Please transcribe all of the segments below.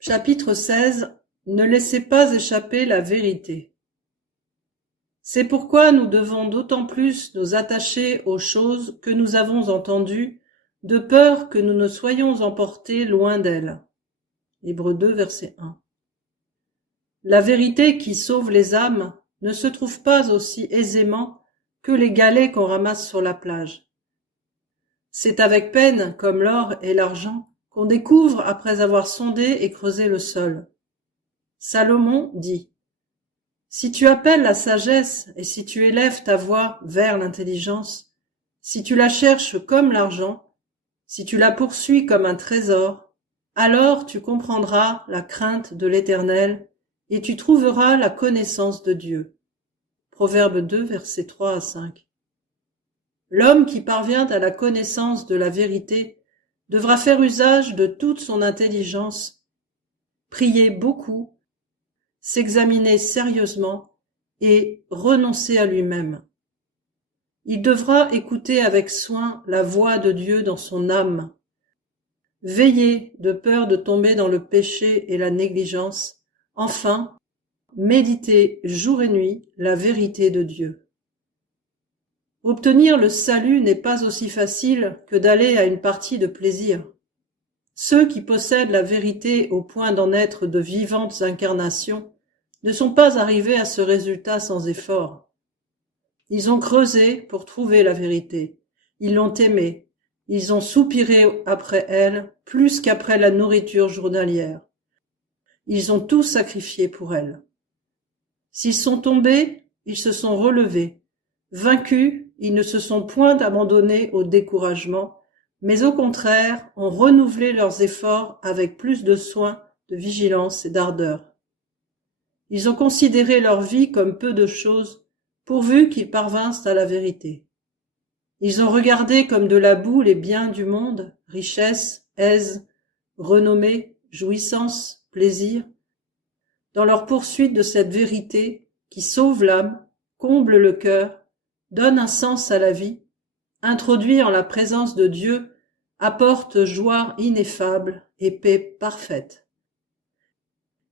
Chapitre 16. Ne laissez pas échapper la vérité. C'est pourquoi nous devons d'autant plus nous attacher aux choses que nous avons entendues, de peur que nous ne soyons emportés loin d'elles. Hébreux 2, verset 1. La vérité qui sauve les âmes ne se trouve pas aussi aisément que les galets qu'on ramasse sur la plage. C'est avec peine, comme l'or et l'argent, qu'on découvre après avoir sondé et creusé le sol. Salomon dit : si tu appelles la sagesse et si tu élèves ta voix vers l'intelligence, si tu la cherches comme l'argent, si tu la poursuis comme un trésor, alors tu comprendras la crainte de l'Éternel et tu trouveras la connaissance de Dieu. Proverbe 2, versets 3 à 5. L'homme qui parvient à la connaissance de la vérité devra faire usage de toute son intelligence, prier beaucoup, s'examiner sérieusement et renoncer à lui-même. Il devra écouter avec soin la voix de Dieu dans son âme, veiller de peur de tomber dans le péché et la négligence, enfin, méditer jour et nuit la vérité de Dieu. Obtenir le salut n'est pas aussi facile que d'aller à une partie de plaisir. Ceux qui possèdent la vérité au point d'en être de vivantes incarnations ne sont pas arrivés à ce résultat sans effort. Ils ont creusé pour trouver la vérité, ils l'ont aimée, ils ont soupiré après elle plus qu'après la nourriture journalière. Ils ont tout sacrifié pour elle. S'ils sont tombés, ils se sont relevés. Vaincus, ils ne se sont point abandonnés au découragement, mais au contraire ont renouvelé leurs efforts avec plus de soin, de vigilance et d'ardeur. Ils ont considéré leur vie comme peu de choses, pourvu qu'ils parvinssent à la vérité. Ils ont regardé comme de la boue les biens du monde, richesse, aise, renommée, jouissance, plaisir. Dans leur poursuite de cette vérité qui sauve l'âme, comble le cœur, donne un sens à la vie, introduit en la présence de Dieu, apporte joie ineffable et paix parfaite.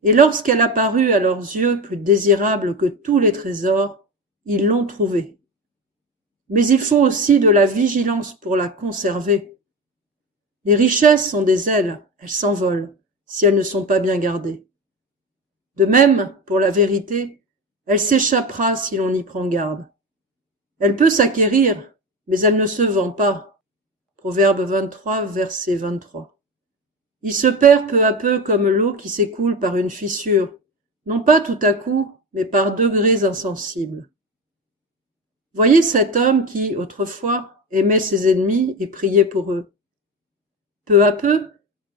Et lorsqu'elle apparut à leurs yeux plus désirable que tous les trésors, ils l'ont trouvée. Mais il faut aussi de la vigilance pour la conserver. Les richesses sont des ailes, elles s'envolent, si elles ne sont pas bien gardées. De même, pour la vérité, elle s'échappera si l'on y prend garde. Elle peut s'acquérir, mais elle ne se vend pas. Proverbe 23, verset 23. Il se perd peu à peu comme l'eau qui s'écoule par une fissure, non pas tout à coup, mais par degrés insensibles. Voyez cet homme qui, autrefois, aimait ses ennemis et priait pour eux. Peu à peu,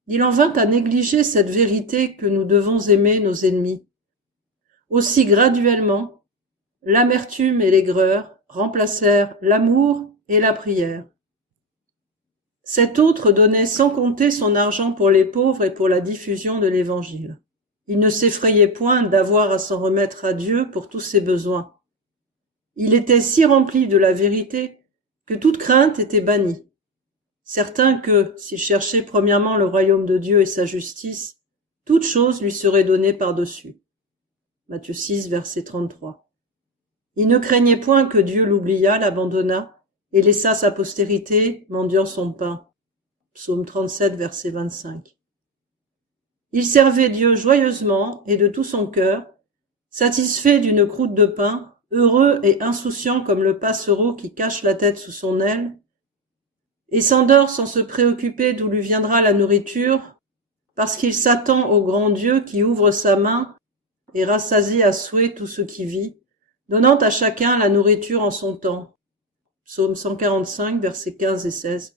il en vint à négliger cette vérité que nous devons aimer nos ennemis. Aussi graduellement, l'amertume et l'aigreur remplacèrent l'amour et la prière. Cet autre donnait sans compter son argent pour les pauvres et pour la diffusion de l'Évangile. Il ne s'effrayait point d'avoir à s'en remettre à Dieu pour tous ses besoins. Il était si rempli de la vérité que toute crainte était bannie. Certain que, s'il cherchait premièrement le royaume de Dieu et sa justice, toute chose lui serait donnée par-dessus. Matthieu 6, verset 33. Il ne craignait point que Dieu l'oubliât, l'abandonnât, et laissa sa postérité mendiant son pain. Psaume 37, verset 25. Il servait Dieu joyeusement et de tout son cœur, satisfait d'une croûte de pain, heureux et insouciant comme le passereau qui cache la tête sous son aile, et s'endort sans se préoccuper d'où lui viendra la nourriture, parce qu'il s'attend au grand Dieu qui ouvre sa main et rassasie à souhait tout ce qui vit, donnant à chacun la nourriture en son temps. Psaume 145, versets 15 et 16.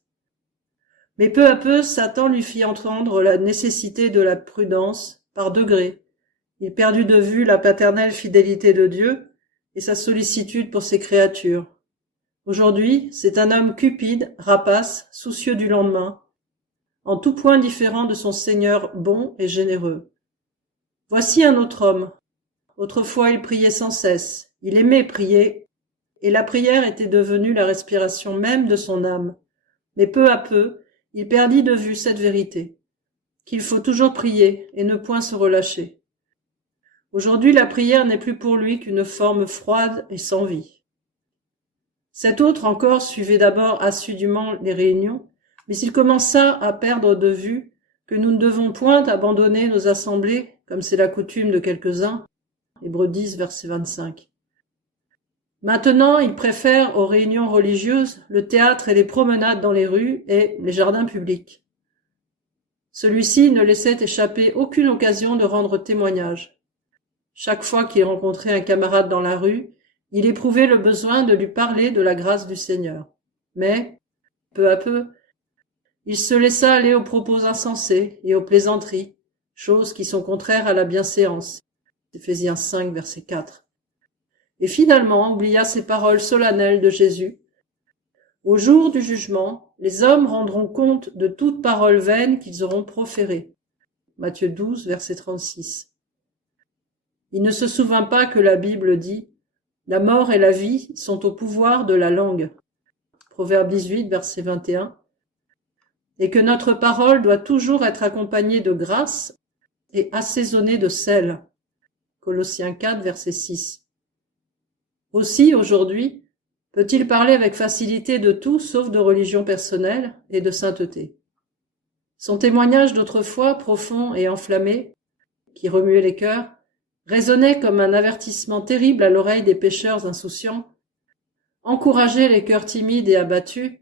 Mais peu à peu, Satan lui fit entendre la nécessité de la prudence, par degrés. Il perdut de vue la paternelle fidélité de Dieu et sa sollicitude pour ses créatures. Aujourd'hui, c'est un homme cupide, rapace, soucieux du lendemain, en tout point différent de son Seigneur bon et généreux. Voici un autre homme. Autrefois, il priait sans cesse, il aimait prier, et la prière était devenue la respiration même de son âme. Mais peu à peu, il perdit de vue cette vérité. qu'il faut toujours prier et ne point se relâcher. Aujourd'hui, la prière n'est plus pour lui qu'une forme froide et sans vie. Cet autre encore suivait d'abord assidûment les réunions, mais il commença à perdre de vue que nous ne devons point abandonner nos assemblées, comme c'est la coutume de quelques-uns. Hébreux 10, verset 25. Maintenant, il préfère aux réunions religieuses le théâtre et les promenades dans les rues et les jardins publics. Celui-ci ne laissait échapper aucune occasion de rendre témoignage. Chaque fois qu'il rencontrait un camarade dans la rue, il éprouvait le besoin de lui parler de la grâce du Seigneur. Mais, peu à peu, il se laissa aller aux propos insensés et aux plaisanteries, choses qui sont contraires à la bienséance. Éphésiens 5, verset 4. Et finalement oublia ces paroles solennelles de Jésus. Au jour du jugement, les hommes rendront compte de toute parole vaine qu'ils auront proférée. Matthieu 12, verset 36. Il ne se souvint pas que la Bible dit « La mort et la vie sont au pouvoir de la langue » Proverbe 18, verset 21, et que notre parole doit toujours être accompagnée de grâce et assaisonnée de sel. Colossiens 4, verset 6. Aussi, aujourd'hui, peut-il parler avec facilité de tout sauf de religion personnelle et de sainteté. Son témoignage d'autrefois, profond et enflammé, qui remuait les cœurs, résonnait comme un avertissement terrible à l'oreille des pécheurs insouciants, encourageait les cœurs timides et abattus,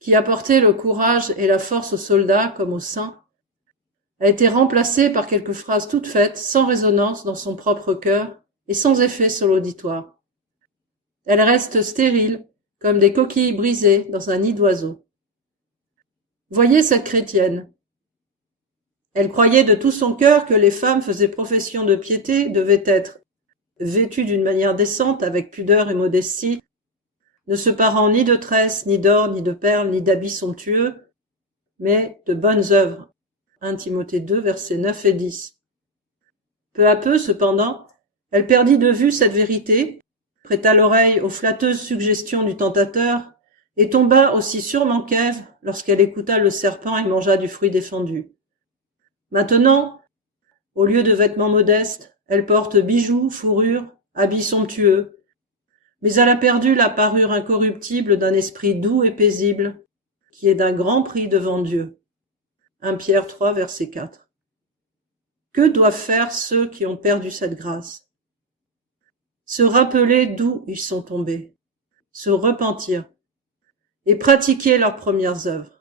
qui apportait le courage et la force aux soldats comme aux saints, a été remplacé par quelques phrases toutes faites, sans résonance dans son propre cœur et sans effet sur l'auditoire. Elles restent stériles, comme des coquilles brisées dans un nid d'oiseaux. Voyez cette chrétienne. Elle croyait de tout son cœur que les femmes faisaient profession de piété, devaient être vêtues d'une manière décente, avec pudeur et modestie, ne se parant ni de tresses, ni d'or, ni de perles, ni d'habits somptueux, mais de bonnes œuvres. 1 Timothée 2, versets 9 et 10. Peu à peu, cependant, elle perdit de vue cette vérité, prêta l'oreille aux flatteuses suggestions du tentateur, et tomba aussi sûrement qu'Ève lorsqu'elle écouta le serpent et mangea du fruit défendu. Maintenant, au lieu de vêtements modestes, elle porte bijoux, fourrures, habits somptueux, mais elle a perdu la parure incorruptible d'un esprit doux et paisible, qui est d'un grand prix devant Dieu. 1 Pierre 3, verset 4. Que doivent faire ceux qui ont perdu cette grâce? Se rappeler d'où ils sont tombés, se repentir, et pratiquer leurs premières œuvres.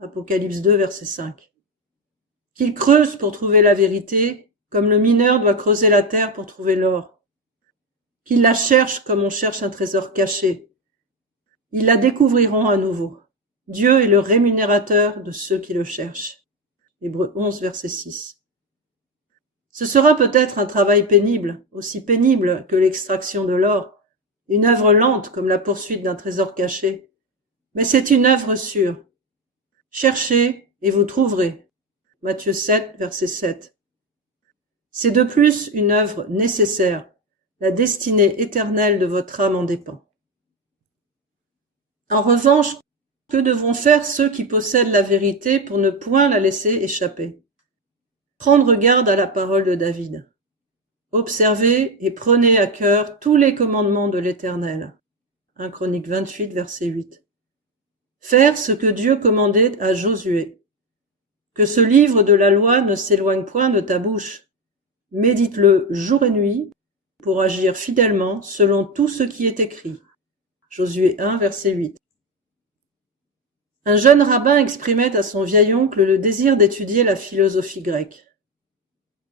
Apocalypse 2, verset 5. Qu'ils creusent pour trouver la vérité, comme le mineur doit creuser la terre pour trouver l'or. Qu'ils la cherchent comme on cherche un trésor caché. Ils la découvriront à nouveau. Dieu est le rémunérateur de ceux qui le cherchent. Hébreux 11, verset 6. Ce sera peut-être un travail pénible, aussi pénible que l'extraction de l'or, une œuvre lente comme la poursuite d'un trésor caché, mais c'est une œuvre sûre. Cherchez et vous trouverez. Matthieu 7, verset 7. C'est de plus une œuvre nécessaire. La destinée éternelle de votre âme en dépend. En revanche, que devront faire ceux qui possèdent la vérité pour ne point la laisser échapper? Prendre garde à la parole de David. Observez et prenez à cœur tous les commandements de l'Éternel. 1 Chroniques 28, verset 8. Faire ce que Dieu commandait à Josué. Que ce livre de la loi ne s'éloigne point de ta bouche. Médite-le jour et nuit pour agir fidèlement selon tout ce qui est écrit. Josué 1, verset 8. Un jeune rabbin exprimait à son vieil oncle le désir d'étudier la philosophie grecque.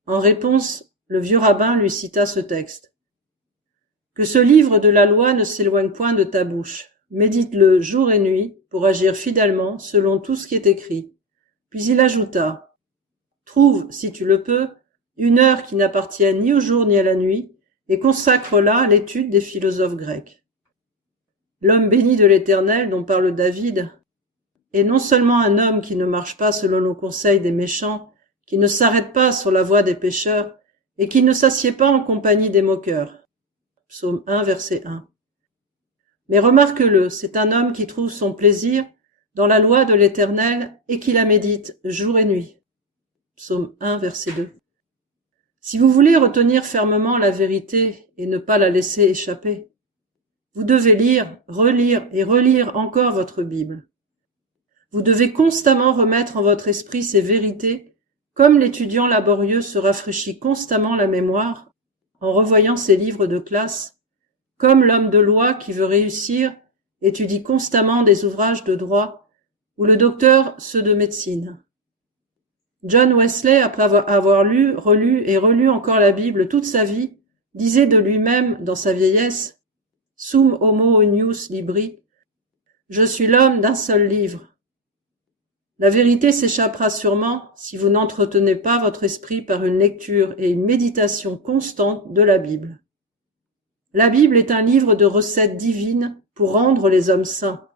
En réponse, le vieux rabbin lui cita ce texte. Que ce livre de la loi ne s'éloigne point de ta bouche. Médite-le jour et nuit pour agir fidèlement selon tout ce qui est écrit. Puis il ajouta, trouve, si tu le peux, une heure qui n'appartienne ni au jour ni à la nuit, et consacre-la à l'étude des philosophes grecs. L'homme béni de l'Éternel dont parle David est non seulement un homme qui ne marche pas selon le conseil des méchants, qui ne s'arrête pas sur la voie des pécheurs, et qui ne s'assied pas en compagnie des moqueurs. Psaume 1, verset 1. Mais remarque-le, c'est un homme qui trouve son plaisir dans la loi de l'Éternel et qui la médite jour et nuit. Psaume 1, verset 2. Si vous voulez retenir fermement la vérité et ne pas la laisser échapper, vous devez lire, relire et relire encore votre Bible. Vous devez constamment remettre en votre esprit ces vérités, comme l'étudiant laborieux se rafraîchit constamment la mémoire en revoyant ses livres de classe, comme l'homme de loi qui veut réussir étudie constamment des ouvrages de droit, ou le docteur ceux de médecine. John Wesley, après avoir lu, relu et relu encore la Bible toute sa vie, disait de lui-même dans sa vieillesse « Sum homo unius libri »« Je suis l'homme d'un seul livre ». La vérité s'échappera sûrement si vous n'entretenez pas votre esprit par une lecture et une méditation constante de la Bible. La Bible est un livre de recettes divines pour rendre les hommes saints.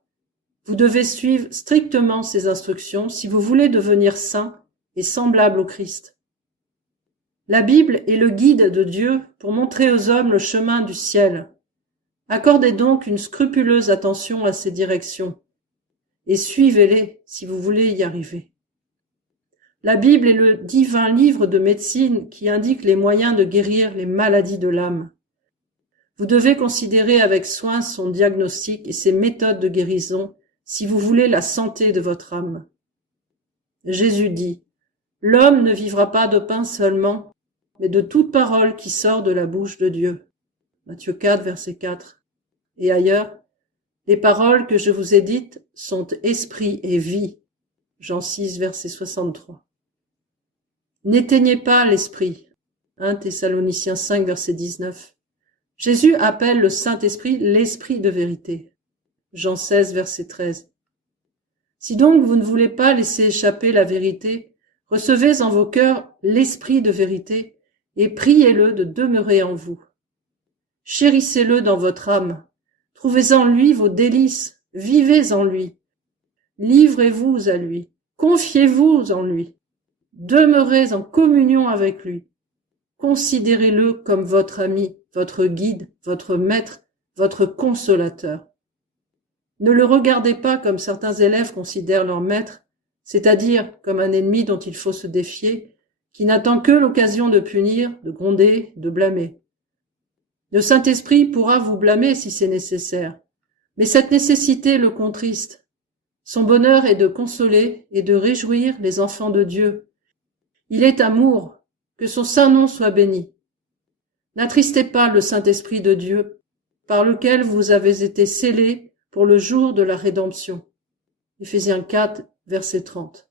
Vous devez suivre strictement ces instructions si vous voulez devenir saint et semblable au Christ. La Bible est le guide de Dieu pour montrer aux hommes le chemin du ciel. Accordez donc une scrupuleuse attention à ces directions et suivez-les si vous voulez y arriver. La Bible est le divin livre de médecine qui indique les moyens de guérir les maladies de l'âme. Vous devez considérer avec soin son diagnostic et ses méthodes de guérison si vous voulez la santé de votre âme. Jésus dit « L'homme ne vivra pas de pain seulement, mais de toute parole qui sort de la bouche de Dieu. » Matthieu 4, verset 4. Et ailleurs, « Les paroles que je vous ai dites sont esprit et vie. » Jean 6, verset 63. N'éteignez pas l'esprit. 1 Thessaloniciens 5, verset 19. Jésus appelle le Saint-Esprit l'Esprit de vérité. Jean 16, verset 13. Si donc vous ne voulez pas laisser échapper la vérité, recevez en vos cœurs l'Esprit de vérité et priez-le de demeurer en vous. Chérissez-le dans votre âme, trouvez en lui vos délices, vivez en lui, livrez-vous à lui, confiez-vous en lui, demeurez en communion avec lui, considérez-le comme votre ami, votre guide, votre maître, votre consolateur. Ne le regardez pas comme certains élèves considèrent leur maître, c'est-à-dire comme un ennemi dont il faut se défier, qui n'attend que l'occasion de punir, de gronder, de blâmer. Le Saint-Esprit pourra vous blâmer si c'est nécessaire, mais cette nécessité le contriste. Son bonheur est de consoler et de réjouir les enfants de Dieu. Il est amour, que son saint nom soit béni. N'attristez pas le Saint-Esprit de Dieu, par lequel vous avez été scellés pour le jour de la rédemption. Éphésiens 4, verset 30.